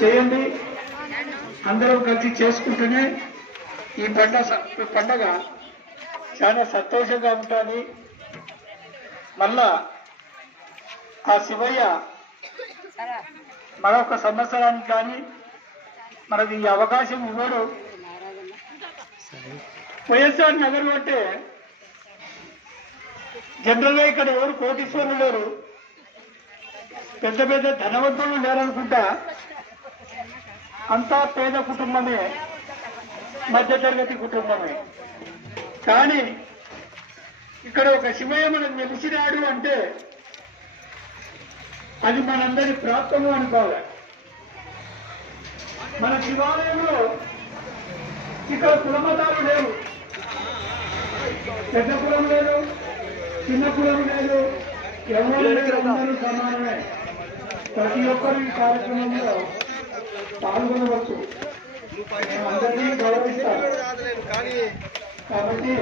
చేయండి. అందరం కలిసి చేసుకుంటూనే ఈ పండగ చాలా సంతోషంగా ఉంటుంది. మళ్ళా ఆ శివయ్య మరొక సంవత్సరానికి కానీ మనకి ఈ అవకాశం ఇవ్వడు. వైఎస్ఆర్ నగర్ అంటే జనరల్గా ఇక్కడ ఎవరు కోటీశ్వరులు లేరు, పెద్ద పెద్ద ధనవంతులు లేరనుకుంటా. అంతా పేద కుటుంబమే, మధ్యతరగతి కుటుంబమే. కానీ ఇక్కడ ఒక శివయ్య మనకు నిలిచినాడు అంటే అది మనందరి ప్రాప్తము అనుకోవాలి. మన శివాలయంలో ఇక్కడ కులమతాలు లేవు, పెద్ద కులం లేదు, చిన్న కులం లేదు, ఎవరు అందరూ సమానమే. ప్రతి ఒక్కరు ఈ కార్యక్రమంలో పాల్గొనవచ్చు, అందరినీ గౌరవిస్తారు. కాబట్టి